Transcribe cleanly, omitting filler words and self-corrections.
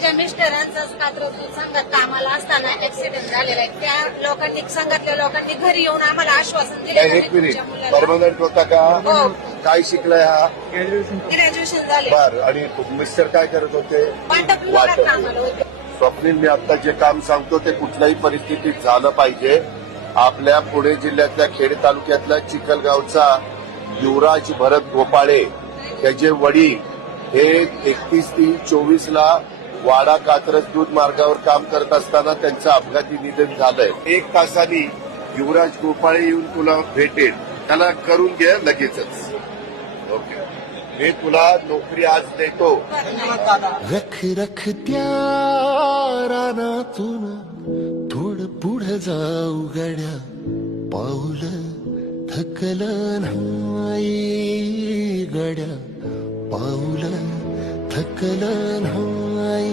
माझ्या मिस्टरांचाच कात्रज संघात कामाला असताना ऍक्सिडेंट झालेला आहे. त्या लोकांनी संघातल्या लोकांनी घरी येऊन आम्हाला आश्वासन दिले. एक मिनिट, परमनंट होता का? हो, काय शिकलाय हा? ग्रॅज्युएशन झाले. बर. आणि मिस्टर काय करत होते? वाटप विभागात कामाला होते. स्वप्नील, मी आता जे काम सांगतो ते कुठल्याही परिस्थितीत झालं पाहिजे. आपल्या पुणे जिल्ह्यातल्या खेड तालुक्यातल्या चिखलगावचा युवराज भरत गोपाळे त्याचे वडील हे 31/3/24 ला वाडा कात्रज दूध मार्गावर काम करत असताना त्यांचं अपघाती निधन झालंय. 1 तासांनी युवराज गोपाळे येऊन तुला भेटेल. त्याला करून घे लगेचच. ओके, मी तुला नोकरी आज देतो. रख रख त्या रानातून थोडं पुढं जाऊ गड्या, पाऊल थकलं नाही गड्या, पाऊल थकलं नाही.